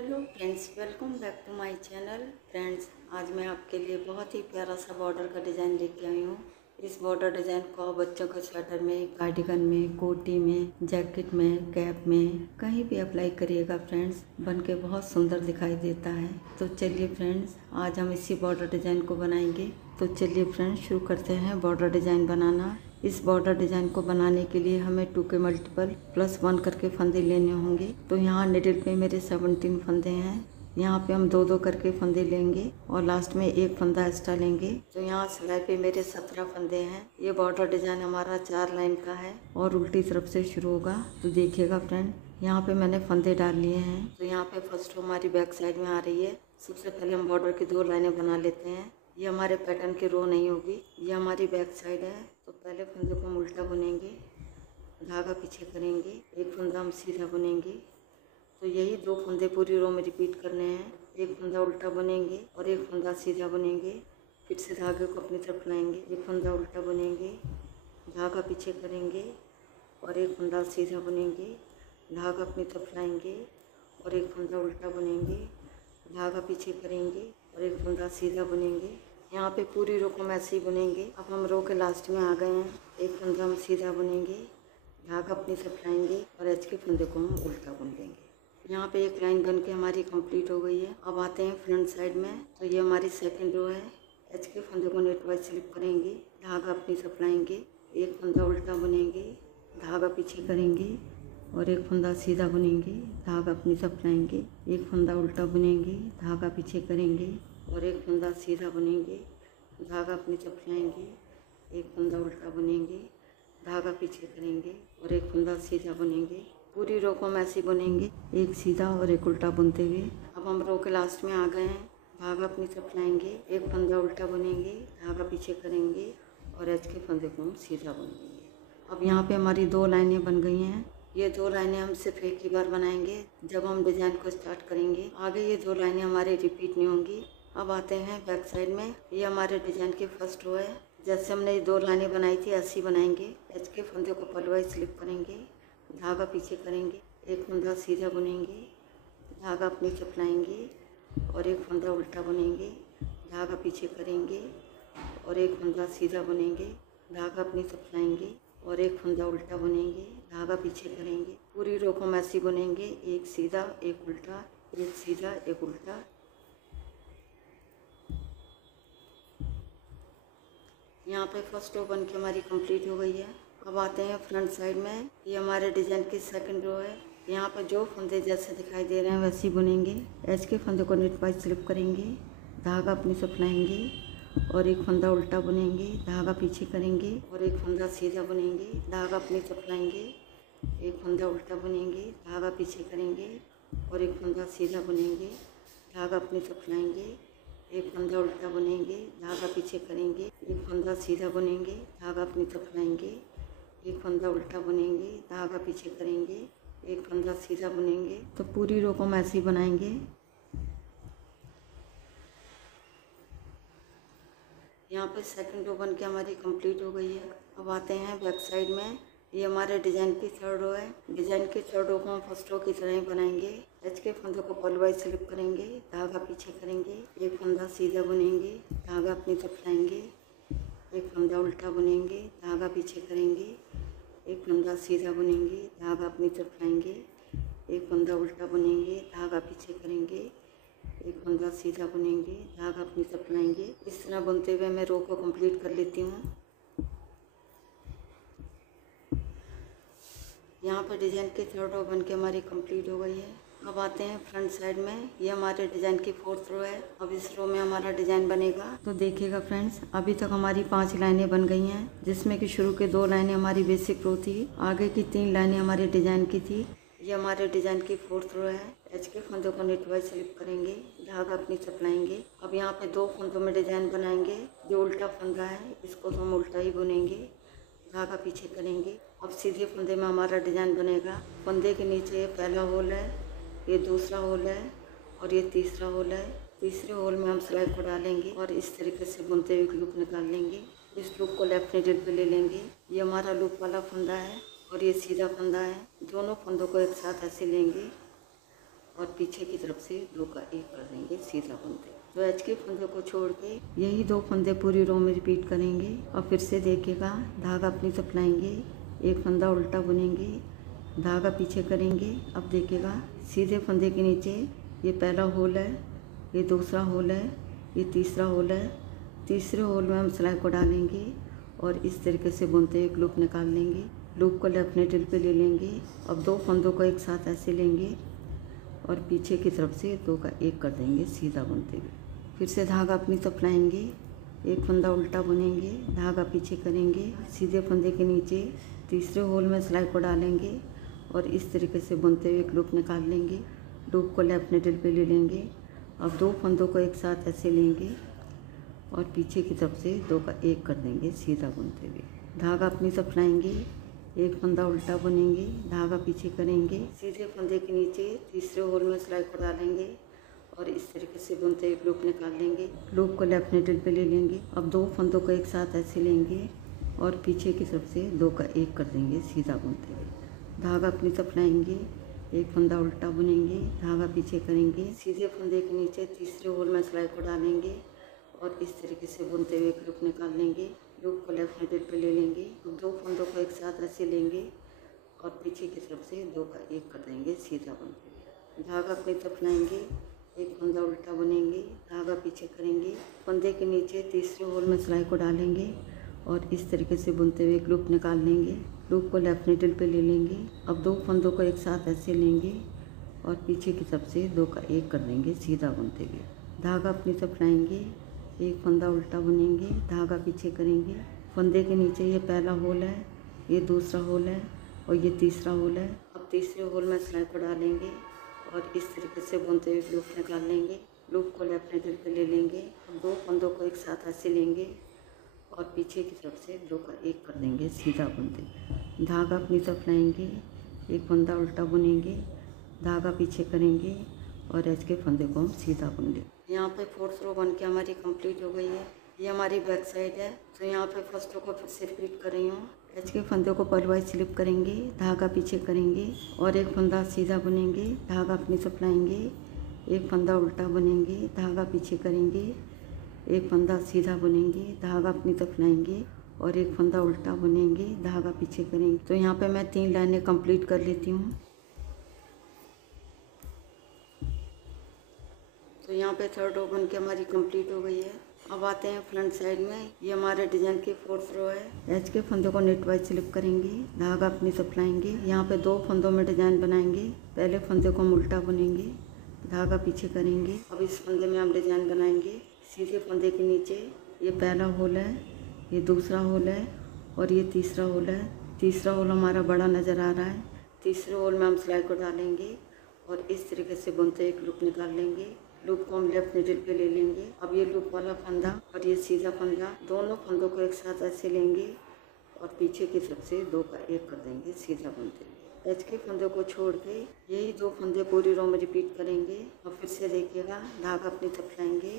Hello friends, welcome back to my channel. Friends, आज मैं आपके लिए बहुत ही प्यारा सा बॉर्डर का डिज़ाइन लेके आई हूँ। इस बॉर्डर डिज़ाइन को आप बच्चों के स्वेटर में, कार्डिगन में, कोटी में, जैकेट में, कैप में कहीं भी अप्लाई करिएगा फ्रेंड्स, बन के बहुत सुंदर दिखाई देता है। तो चलिए फ्रेंड्स, आज हम इसी बॉर्डर डिज़ाइन को बनाएंगे। तो चलिए फ्रेंड्स, शुरू करते हैं बॉर्डर डिज़ाइन बनाना। इस बॉर्डर डिज़ाइन को बनाने के लिए हमें 2 के मल्टीपल +1 करके फंदे लेने होंगे। तो यहाँ निडल पे मेरे 17 फंदे हैं। यहाँ पे हम 2-2 करके फंदे लेंगे और लास्ट में एक फंदा एक्स्ट्रा लेंगे। तो यहाँ सिलाई पे मेरे 17 फंदे हैं। ये बॉर्डर डिज़ाइन हमारा 4 लाइन का है और उल्टी तरफ से शुरू होगा। तो देखिएगा फ्रेंड, यहाँ पे मैंने फंदे डाल लिए हैं। तो यहाँ पे फर्स्ट रो हमारी बैक साइड में आ रही है। सबसे पहले हम बॉर्डर की 2 लाइनें बना लेते हैं। ये हमारे पैटर्न की रो नहीं होगी, ये हमारी बैक साइड है। तो पहले फंदे को हम उल्टा बुनेंगे, धागा पीछे करेंगे, एक फंदा हम सीधा बुनेंगे। तो यही 2 फंदे पूरी रो में रिपीट करने हैं। एक फंदा उल्टा बुनेंगे और एक फंदा सीधा बुनेंगे। फिर से धागे को अपनी तरफ लाएंगे, एक फंदा उल्टा बुनेंगे, धागा पीछे करेंगे और एक फंदा सीधा बुनेंगे, धागा अपनी तरफ लाएंगे और एक फंदा उल्टा बुनेंगे, धागा पीछे करेंगे और एक फंदा सीधा बुनेंगे। यहाँ पे पूरी रो को हम ऐसे ही बुनेंगे। अब हम रो के लास्ट में आ गए हैं। एक फंदा हम सीधा बुनेंगे, धागा अपनी तरफ लाएंगे और एच के फंदे को हम उल्टा बुन देंगे। यहाँ पे एक लाइन बन के हमारी कंप्लीट हो गई है। अब आते हैं फ्रंट साइड में। तो ये हमारी सेकंड रो है। एच के फंदे को नेट वाइज स्लिप करेंगे, धागा अपनी तरफ लाएंगे, एक फंदा उल्टा बुनेंगे, धागा पीछे करेंगे और एक फंदा सीधा बुनेंगे, धागा अपनी तरफ लाएंगे, एक फंदा उल्टा बुनेंगे, धागा पीछे करेंगे और एक फंदा सीधा बुनेंगे, धागा अपनी तरफ लाएंगे, एक फंदा उल्टा बुनेंगे, धागा पीछे करेंगे और एक फंदा सीधा बुनेंगे। पूरी रो को हम ऐसे बुनेंगे, एक सीधा और एक उल्टा बुनते हुए। अब हम रो के लास्ट में आ गए हैं। धागा अपनी तरफ लाएंगे, एक फंदा उल्टा बुनेंगे, धागा पीछे करेंगे और एच के फंदे को हम सीधा बुन देंगे। अब यहाँ पे हमारी 2 लाइनें बन गई हैं। ये 2 लाइनें हम सिर्फ एक ही बार बनाएंगे जब हम डिज़ाइन को स्टार्ट करेंगे। आगे ये 2 लाइनें हमारे रिपीट नहीं होंगी। अब आते हैं बैक साइड में। ये हमारे डिज़ाइन की फर्स्ट रो है। जैसे हमने ये 2 लाइनें बनाई थी ऐसी बनाएंगे। एच के फंदे को पलवाई स्लिप करेंगे, धागा पीछे करेंगे, एक फंदा सीधा बुनेंगे, धागा अपनी तरफ लाएंगे और एक फंदा उल्टा बुनेंगे, धागा पीछे करेंगे और एक फंदा सीधा बुनेंगे, धागा अपनी तरफ लाएंगे और एक फंदा उल्टा बुनेंगे, धागा पीछे करेंगे। पूरी रो को हम ऐसे बुनेंगे, एक सीधा एक उल्टा, एक सीधा एक उल्टा। यहाँ पे फर्स्ट रो बन के हमारी कंप्लीट हो गई है। अब आते हैं फ्रंट साइड में। ये हमारे डिज़ाइन की सेकंड रो है। यहाँ पर जो फंदे जैसे दिखाई दे रहे हैं वैसे ही बुनेंगे। एच के फंदे को नेट वाइज स्लिप करेंगे, धागा अपनी तरफ लाएंगे और एक फंदा उल्टा बुनेंगे, धागा पीछे करेंगे और एक फंदा सीधा बुनेंगे, धागा अपनी तरफ लाएंगे, एक फंदा उल्टा बुनेंगे, धागा पीछे करेंगे और एक फंदा सीधा बुनेंगे, धागा अपनी तरफ लाएंगे, एक फंदा उल्टा बुनेंगे, धागा पीछे करेंगे, एक फंदा सीधा बुनेंगे, धागा अपनी तरफ लाएंगे, एक फंदा उल्टा बुनेंगे, धागा पीछे करेंगे, एक फंदा सीधा बुनेंगे। तो पूरी रो को हम ऐसे ही बनाएंगे। यहाँ पे सेकंड रो बन के हमारी कंप्लीट हो गई है। अब आते हैं बैक साइड में। ये हमारे डिज़ाइन की थर्ड रो है। डिज़ाइन की थर्ड रो को हम फर्स्ट रो की तरह ही बनाएंगे। एच के फंदे को पलवाई स्लिप करेंगे, धागा पीछे करेंगे, एक फंदा सीधा बुनेंगे, धागा अपनी तरफ लाएंगे, एक फंदा उल्टा बुनेंगे, धागा पीछे करेंगे, एक फंदा सीधा बुनेंगे, धागा अपनी तरफ लाएंगे, एक फंदा उल्टा बुनेंगे, धागा पीछे करेंगे, एक फंदा सीधा बुनेंगे, धागा अपनी तरफ लाएंगे। इस तरह बुनते हुए मैं रो को कंप्लीट कर लेती हूँ। यहाँ पर डिज़ाइन की थर्ड रो बन के हमारी कंप्लीट हो गई है। अब आते हैं फ्रंट साइड में। ये हमारे डिज़ाइन की फोर्थ रो है। अब इस रो में हमारा डिज़ाइन बनेगा। तो देखिएगा फ्रेंड्स, अभी तक हमारी 5 लाइनें बन गई हैं, जिसमें कि शुरू के 2 लाइनें हमारी बेसिक रो थी, आगे की 3 लाइनें हमारे डिज़ाइन की थी। ये हमारे डिज़ाइन की फोर्थ रो है। एच के फंदों को नेट वाइज स्लिप करेंगे, धागा अपनी तरफ लाएंगे। अब यहाँ पे 2 फंदों में डिज़ाइन बनाएंगे। जो उल्टा फंदा है इसको तो हम उल्टा ही बुनेंगे, धागा पीछे करेंगे। अब सीधे फंदे में हमारा डिज़ाइन बनेगा। फंदे के नीचे पहला होल है, ये दूसरा होल है और ये तीसरा होल है। तीसरे होल में हम सिलाई को डालेंगे और इस तरीके से बुनते हुए एक लूप निकाल लेंगे। इस लूप को लेफ्ट नीडल पे ले लेंगे। ये हमारा लूप वाला फंदा है और ये सीधा फंदा है। दोनों फंदों को एक साथ ऐसे लेंगे और पीछे की तरफ से 2 का 1 कर देंगे सीधा बुनते। तो एच के फंदे को छोड़ के यही 2 फंदे पूरी रो में रिपीट करेंगे और फिर से देखिएगा धागा अपनी तरफ लाएंगे, एक फंदा उल्टा बुनेंगे, धागा पीछे करेंगे। अब देखिएगा सीधे फंदे के नीचे ये पहला होल है, ये दूसरा होल है, ये तीसरा होल है। तीसरे होल में हम सिलाई को डालेंगे और इस तरीके से बुनते एक लूप निकाल लेंगे। लूप को लेफ्ट नीडल पे ले लेंगे। अब 2 फंदों को एक साथ ऐसे लेंगे और पीछे की तरफ से 2 का 1 कर देंगे सीधा बुनते हुए। फिर से धागा अपनी तरफ लाएंगे, एक फंदा उल्टा बुनेंगे, धागा पीछे करेंगे, सीधे फंदे के नीचे तीसरे होल में सिलाई को डालेंगे और इस तरीके से बुनते हुए एक लूप निकाल लेंगे। लूप को लेफ्ट नीडल पे ले लेंगे। अब 2 फंदों को एक साथ ऐसे लेंगे और पीछे की तरफ से 2 का 1 कर देंगे सीधा बुनते हुए। धागा अपनी तरफ लाएंगे, एक फंदा उल्टा बुनेंगे, धागा पीछे करेंगे, सीधे फंदे के नीचे तीसरे होल में सिलाई को डालेंगे और इस तरीके से बुनते हुए लूप निकाल लेंगे। लूप को लेफ्ट नीडल पे ले लेंगे। अब 2 फंदों को एक साथ ऐसे लेंगे और पीछे की तरफ से 2 का 1 कर देंगे सीधा बुनते हुए। धागा अपनी तरफ लाएंगे, एक फंदा उल्टा बुनेंगे, धागा पीछे करेंगे, सीधे फंदे के नीचे तीसरे होल में सिलाई को डालेंगे और इस तरीके से बुनते हुए एक लूप निकाल लेंगे। लूप को लेफ्ट नीडल पे ले लेंगे। 2 फंदों को एक साथ ऐसे लेंगे और पीछे की तरफ से 2 का 1 कर देंगे सीधा बुनते हुए। धागा अपनी तरफ लाएंगे, एक फंदा उल्टा बुनेंगे, धागा पीछे करेंगे, फंदे के नीचे तीसरे होल में सिलाई को डालेंगे और इस तरीके से बुनते हुए एक लूप निकाल लेंगे। लूप को लेफ्ट नीडल पे ले लेंगे। अब 2 फंदों को एक साथ ऐसे लेंगे और पीछे की तरफ से 2 का 1 कर देंगे सीधा बुनते हुए। धागा अपनी तरफ लाएंगे, एक फंदा उल्टा बुनेंगे, धागा पीछे करेंगे, फंदे के नीचे ये पहला होल है, ये दूसरा होल है और ये तीसरा होल है। अब तीसरे होल में सिलाई को डालेंगे और इस तरीके से बुनते हुए लूप निकाल लेंगे। लूप को लेफ्ट नीडल पे ले लेंगे। अब 2 फंदों को एक साथ ऐसे लेंगे और पीछे की तरफ से 2 का 1 कर देंगे सीधा बुनते। धागा अपनी तरफ लाएंगे, एक फंदा उल्टा बुनेंगे, धागा पीछे करेंगे और एच के फंदे को हम सीधा बुन लेंगे। यहाँ पे 4th रो बन के हमारी कंप्लीट हो गई है। ये हमारी बैक साइड है। तो यहाँ पे फर्स्ट रो को फिर से रिपीट कर रही हूँ। एच के फंदे को पलवाई स्लिप करेंगे, धागा पीछे करेंगे और एक फंदा सीधा बुनेंगे, धागा अपनी तरफ लाएंगे, एक फंदा उल्टा बुनेंगे, धागा पीछे करेंगे, एक फंदा सीधा बुनेंगे, धागा अपनी तरफ लाएंगे और एक फंदा उल्टा बुनेंगे, धागा पीछे करेंगे। तो यहाँ पे मैं 3 लाइनें कंप्लीट कर लेती हूँ। तो यहाँ पे 3rd रो बन के हमारी कंप्लीट हो गई है। अब आते हैं फ्रंट साइड में। ये हमारे डिजाइन की 4th रो है। एच के फंदे को नेट वाइज स्लिप करेंगे, धागा अपनी तरफ लाएंगे, यहाँ पे 2 फंदों में डिजाइन बनाएंगे। पहले फंदे को हम उल्टा बुनेंगे, धागा पीछे करेंगे। अब इस फंदे में हम डिजाइन बनाएंगे। सीधे फंदे के नीचे ये पहला होल है, ये दूसरा होल है और ये तीसरा होल है। तीसरा होल हमारा बड़ा नज़र आ रहा है। तीसरे होल में हम सिलाई को डालेंगे और इस तरीके से बुनते एक लूप निकाल लेंगे। लूप को हम लेफ्ट नीडल पे ले लेंगे। अब ये लूप वाला फंदा और ये सीधा फंदा, दोनों फंदों को एक साथ ऐसे लेंगे और पीछे की तरफ से 2 का 1 कर देंगे सीधा बुनते हुए। एच के फंदे को छोड़ के यही 2 फंदे पूरी रो में रिपीट करेंगे। और फिर से देखिएगा, धागा अपनी तरफ लाएंगे,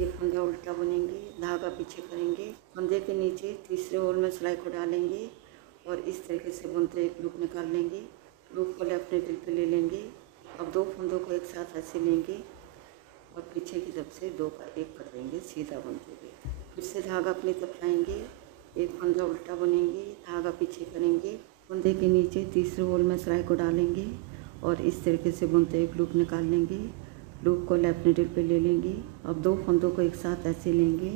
एक फंदा उल्टा बुनेंगे, धागा पीछे करेंगे, फंदे के नीचे तीसरे होल में सिलाई को डालेंगे और इस तरीके से बुनते एक लूप निकाल लेंगे। लूप को लेफ्ट नीडल पे ले लेंगे। अब 2 फंदों को एक साथ ऐसे लेंगे और पीछे की तरफ से 2 का 1 कर देंगे सीधा बुनते हुए। फिर से धागा अपनी तरफ लाएंगे, एक फंदा उल्टा बुनेंगे, धागा पीछे करेंगे, फंदे के नीचे तीसरे होल में सिलाई को डालेंगे और इस तरीके से बुनते एक लूप निकाल लेंगे। लूप को लेफ्ट नीडल पे ले लेंगे। अब 2 फंदों को एक साथ ऐसे लेंगे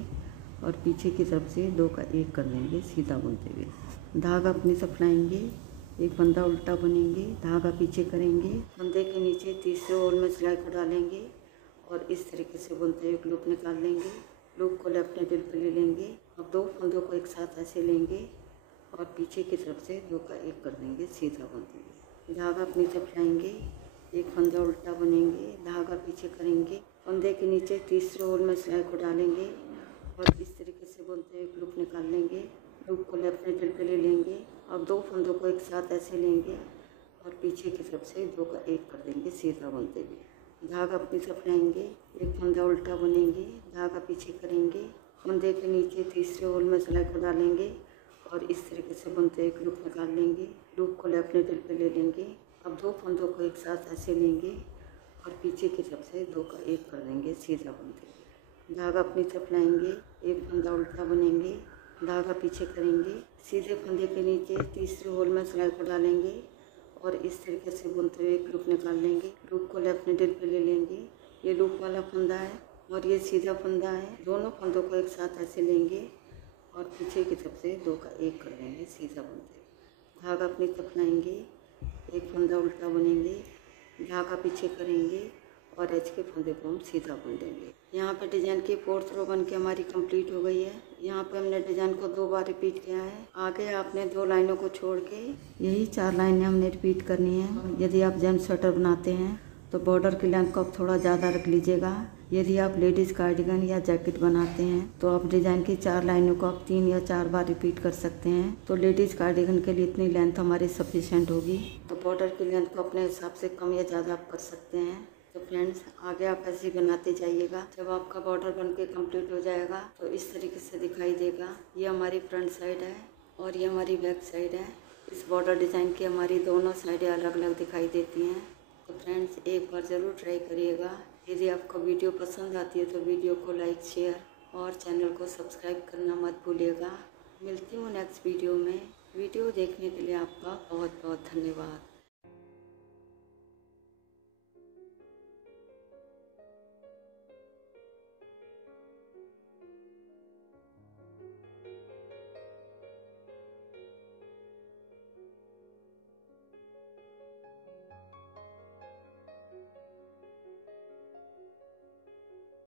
और पीछे की तरफ से 2 का 1 कर देंगे सीधा बुनते हुए। धागा अपनी तरफ लाएंगे, एक फंदा उल्टा बुनेंगे, धागा पीछे करेंगे, फंदे के नीचे तीसरे होल में सिलाई को डालेंगे और इस तरीके से बुनते हुए लूप निकाल लेंगे। लूप को लेफ्ट नीडल पे ले लेंगे। अब 2 फंदों को एक साथ ऐसे लेंगे और पीछे की तरफ से 2 का 1 कर देंगे सीधा बुनते हुए। धागा अपनी तरफ लाएंगे, एक फंदा उल्टा बुनेंगे, धागा पीछे करेंगे, फंदे के नीचे तीसरे होल में सिलाई को डालेंगे और इस तरीके से बुनते हुए लूप निकाल लेंगे। लूप को लेफ्ट नीडल पे ले लेंगे। अब 2 फंदों को एक साथ ऐसे लेंगे और पीछे की तरफ से 2 का 1 कर देंगे सीधा बुनते हुए। धागा अपनी तरफ लाएंगे, एक फंदा उल्टा बुनेंगे, धागा पीछे करेंगे, फंदे के नीचे तीसरे होल में सिलाई को डालेंगे और इस तरीके से बुनते एक लूप निकाल लेंगे। लूप को लेफ्ट नीडल पे ले लेंगे। अब 2 फंदों को एक साथ ऐसे लेंगे और पीछे की तरफ से 2 का 1 कर देंगे, सीधा बुन देंगे। धागा अपनी तरफ लाएंगे, एक फंदा उल्टा बुनेंगे, धागा पीछे करेंगे, सीधे फंदे के नीचे तीसरे होल में सिलाई को डालेंगे और इस तरीके से बुनते हुए एक लूप निकाल लेंगे। लूप को लेफ्ट निडल पे ले लेंगे। ये लूप वाला फंदा है और ये सीधा फंदा है। दोनों फंदों को एक साथ ऐसे लेंगे और पीछे की तरफ से 2 का 1 कर देंगे, सीधा बुनते हुए। धागा अपनी तरफ लाएंगे, एक फंदा उल्टा बुनेंगे, धागा पीछे करेंगे और एच के फंदे को हम सीधा बुन देंगे। यहाँ पे डिजाइन की 4th रो बन के हमारी कंप्लीट हो गई है। यहाँ पे हमने डिजाइन को 2 बार रिपीट किया है। आगे आपने 2 लाइनों को छोड़ के यही 4 लाइनें हमने रिपीट करनी है। यदि आप जेंट्स स्वेटर बनाते हैं तो बॉर्डर की लेंथ को आप थोड़ा ज़्यादा रख लीजिएगा। यदि आप लेडीज़ कार्डिगन या जैकेट बनाते हैं तो आप डिज़ाइन की 4 लाइनों को आप 3 या 4 बार रिपीट कर सकते हैं। तो लेडीज़ कार्डिगन के लिए इतनी लेंथ हमारी सफिशिएंट होगी। तो बॉर्डर की लेंथ को अपने हिसाब से कम या ज़्यादा आप कर सकते हैं। तो फ्रेंड्स, आगे आप ऐसे ही बनाते जाइएगा। जब आपका बॉर्डर बन के कम्प्लीट हो जाएगा तो इस तरीके से दिखाई देगा। ये हमारी फ्रंट साइड है और ये हमारी बैक साइड है। इस बॉर्डर डिज़ाइन की हमारी दोनों साइडें अलग अलग दिखाई देती हैं। तो फ्रेंड्स, एक बार ज़रूर ट्राई करिएगा। यदि आपको वीडियो पसंद आती है तो वीडियो को लाइक, शेयर और चैनल को सब्सक्राइब करना मत भूलिएगा। मिलती हूँ नेक्स्ट वीडियो में। वीडियो देखने के लिए आपका बहुत बहुत धन्यवाद।